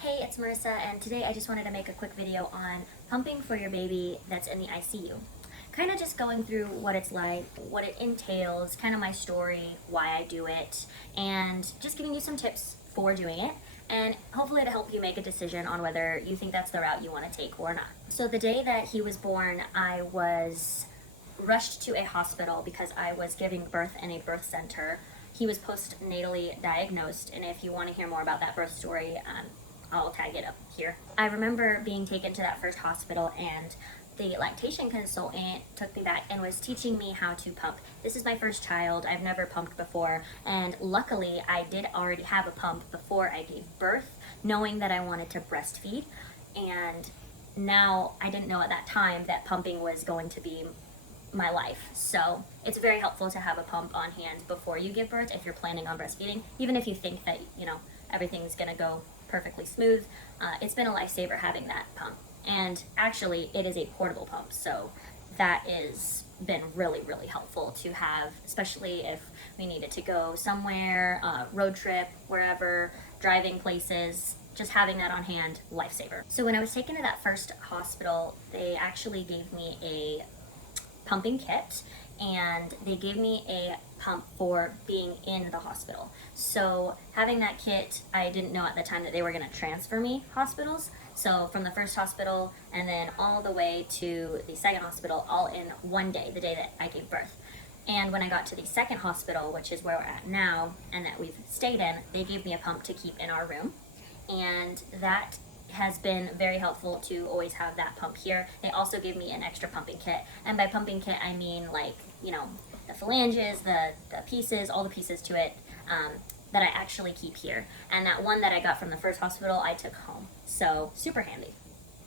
Hey, it's Marissa, and today I just wanted to make a quick video on pumping for your baby that's in the ICU. Kind of just going through what it's like, what it entails, kind of my story, why I do it, and just giving you some tips for doing it, and hopefully to help you make a decision on whether you think that's the route you want to take or not. So the day that he was born, I was rushed to a hospital because I was giving birth in a birth center. He was postnatally diagnosed, and if you want to hear more about that birth story, I'll tag it up here. I remember being taken to that first hospital, and the lactation consultant took me back and was teaching me how to pump. This is my first child. I've never pumped before, and luckily I did already have a pump before I gave birth, knowing that I wanted to breastfeed. And now I didn't know at that time that pumping was going to be my life. So it's very helpful to have a pump on hand before you give birth if you're planning on breastfeeding, even if you think that, everything's gonna go perfectly smooth. It's been a lifesaver having that pump. And actually it is a portable pump, so that is been really, really helpful to have, especially if we needed to go somewhere, road trip, wherever, driving places. Just having that on hand, lifesaver. So when I was taken to that first hospital, they actually gave me a pumping kit, and they gave me a pump for being in the hospital. So having that kit, I didn't know at the time that they were going to transfer me hospitals. So from the first hospital and then all the way to the second hospital, all in one day, the day that I gave birth. And when I got to the second hospital, which is where we're at now and that we've stayed in, they gave me a pump to keep in our room. And that has been very helpful to always have that pump here. They also gave me an extra pumping kit, and by pumping kit I mean the phalanges, the pieces, all the pieces to it that I actually keep here. And that one that I got from the first hospital I took home, so super handy.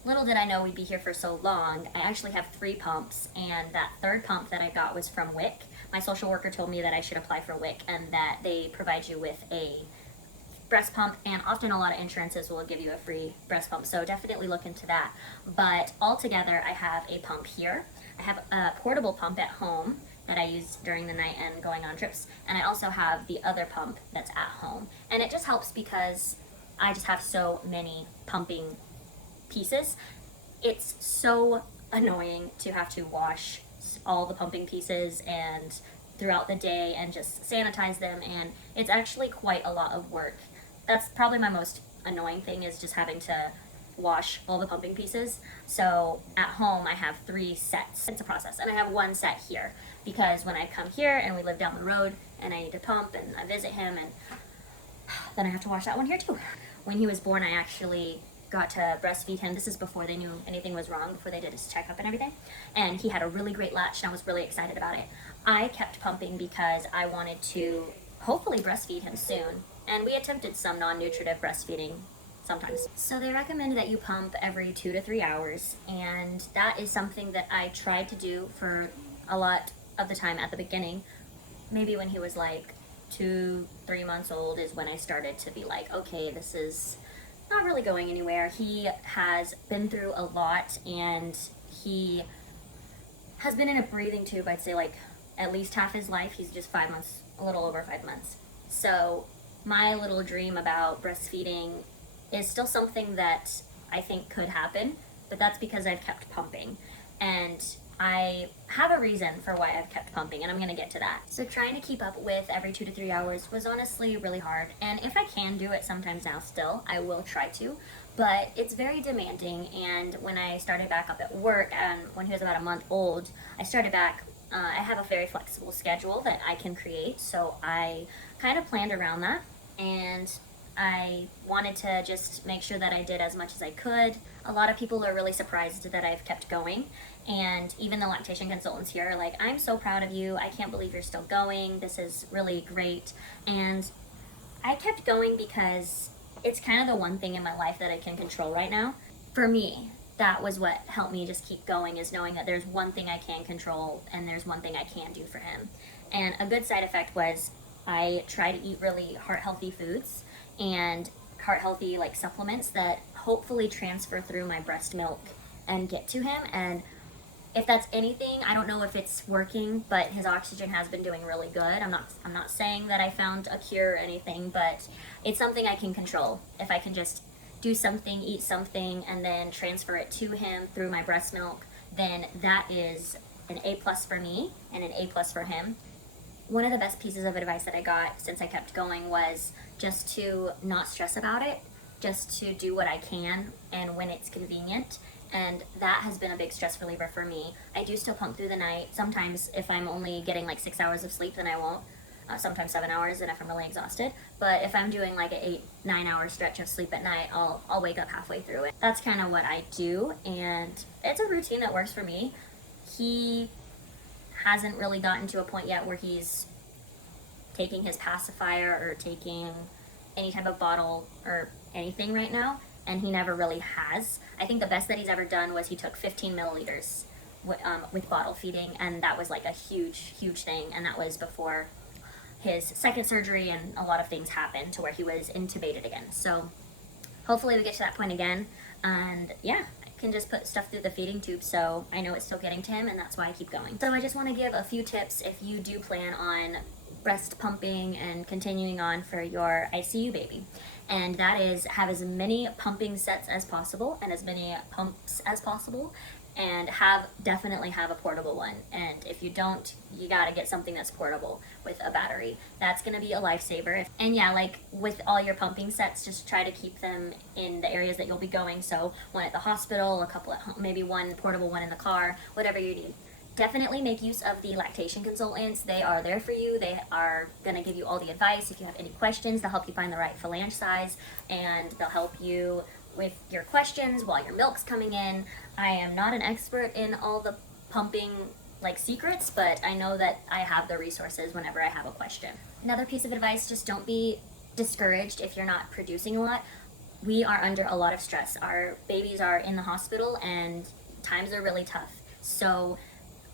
Little did I know we'd be here for so long. I actually have 3 pumps, and that third pump that I got was from WIC. My social worker told me that I should apply for WIC and that they provide you with a breast pump, and often a lot of insurances will give you a free breast pump, so definitely look into that. But altogether I have a pump here. I have a portable pump at home that I use during the night and going on trips, and I also have the other pump that's at home. And it just helps because I just have so many pumping pieces. It's so annoying to have to wash all the pumping pieces and throughout the day and just sanitize them, and it's actually quite a lot of work. That's probably my most annoying thing, is just having to wash all the pumping pieces. So at home I have 3 sets. It's a process, and I have 1 set here because when I come here and we live down the road and I need to pump and I visit him, and then I have to wash that one here too. When he was born, I actually got to breastfeed him. This is before they knew anything was wrong, before they did his checkup and everything. And he had a really great latch, and I was really excited about it. I kept pumping because I wanted to hopefully breastfeed him soon. And we attempted some non-nutritive breastfeeding sometimes. So they recommend that you pump every 2 to 3 hours, and that is something that I tried to do for a lot of the time at the beginning. Maybe when he was like 2-3 months old is when I started to be like, okay, this is not really going anywhere. He has been through a lot, and he has been in a breathing tube, I'd say like at least half his life. He's just 5 months, a little over 5 months. So my little dream about breastfeeding is still something that I think could happen, but that's because I've kept pumping. And I have a reason for why I've kept pumping, and I'm gonna get to that. So trying to keep up with every 2 to 3 hours was honestly really hard. And if I can do it sometimes now still, I will try to, but it's very demanding. And when I started back up at work, and when he was about a month old, I started back, I have a very flexible schedule that I can create, so I kind of planned around that. And I wanted to just make sure that I did as much as I could. A lot of people are really surprised that I've kept going, and even the lactation consultants here are like, I'm so proud of you. I can't believe you're still going. This is really great. And I kept going because it's kind of the one thing in my life that I can control right now. For me, that was what helped me just keep going, is knowing that there's one thing I can control and there's one thing I can do for him. And a good side effect was I try to eat really heart-healthy foods and heart-healthy supplements that hopefully transfer through my breast milk and get to him. And if that's anything, I don't know if it's working, but his oxygen has been doing really good. I'm not saying that I found a cure or anything, but it's something I can control. If I can just do something, eat something, and then transfer it to him through my breast milk, then that is an A plus for me and an A plus for him. One of the best pieces of advice that I got since I kept going was just to not stress about it, just to do what I can and when it's convenient. And that has been a big stress reliever for me. I do still pump through the night. Sometimes if I'm only getting like 6 hours of sleep, then I won't. Sometimes 7 hours, and if I'm really exhausted. But if I'm doing like an 8-9 hour stretch of sleep at night, I'll wake up halfway through it. That's kind of what I do, and it's a routine that works for me. He hasn't really gotten to a point yet where he's taking his pacifier or taking any type of bottle or anything right now, and he never really has. I think the best that he's ever done was he took 15 milliliters with bottle feeding, and that was like a huge thing, and that was before his second surgery, and a lot of things happened to where he was intubated again. So hopefully we get to that point again, and yeah, I can just put stuff through the feeding tube so I know it's still getting to him, and that's why I keep going. So I just want to give a few tips if you do plan on breast pumping and continuing on for your ICU baby. And that is, have as many pumping sets as possible and as many pumps as possible, and definitely have a portable one. And if you don't, you got to get something that's portable with a battery. That's going to be a lifesaver. And yeah, like with all your pumping sets, just try to keep them in the areas that you'll be going. So one at the hospital, a couple at home, maybe one portable one in the car, whatever you need. Definitely make use of the lactation consultants. They are there for you. They are going to give you all the advice. If you have any questions, they'll help you find the right phalange size, and they'll help you with your questions while your milk's coming in. I am not an expert in all the pumping like secrets, but I know that I have the resources whenever I have a question. Another piece of advice, just don't be discouraged if you're not producing a lot. We are under a lot of stress. Our babies are in the hospital and times are really tough. So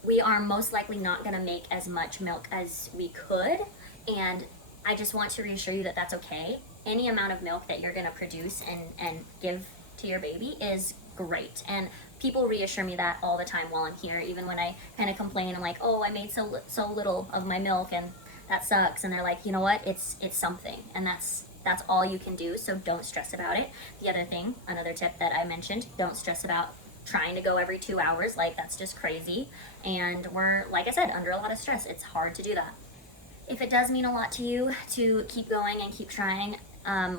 we are most likely not going to make as much milk as we could, and I just want to reassure you that that's okay. Any amount of milk that you're going to produce and give to your baby is great, and people reassure me that all the time while I'm here. Even when I kind of complain, I'm like, oh, I made so little of my milk and that sucks, and they're like, you know what, it's something, and that's all you can do, so don't stress about it. The other thing, another tip that I mentioned, don't stress about trying to go every 2 hours. Like, that's just crazy, and we're, like I said, under a lot of stress. It's hard to do that. If it does mean a lot to you to keep going and keep trying,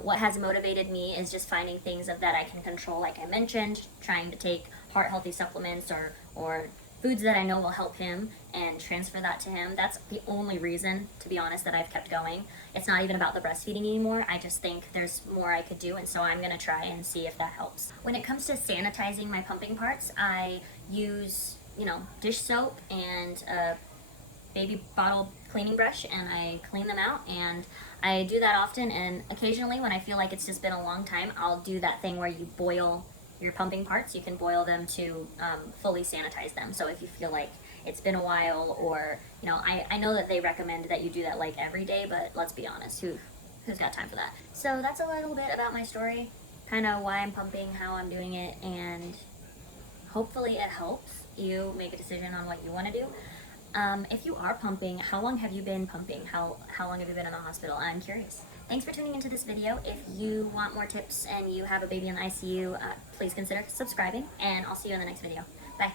what has motivated me is just finding things that I can control, like I mentioned, trying to take heart healthy supplements or foods that I know will help him and transfer that to him. That's the only reason, to be honest, that I've kept going. It's not even about the breastfeeding anymore. I just think there's more I could do, and so I'm going to try and see if that helps. When it comes to sanitizing my pumping parts, I use, dish soap and a baby bottle cleaning brush, and I clean them out, and I do that often. And occasionally when I feel like it's just been a long time, I'll do that thing where you boil your pumping parts. You can boil them to fully sanitize them. So if you feel like it's been a while, or I know that they recommend that you do that like every day, but let's be honest, who's got time for that? So that's a little bit about my story, kind of why I'm pumping, how I'm doing it, and hopefully it helps you make a decision on what you want to do. If you are pumping, how long have you been pumping? How long have you been in the hospital? I'm curious. Thanks for tuning into this video. If you want more tips and you have a baby in the ICU, please consider subscribing, and I'll see you in the next video. Bye.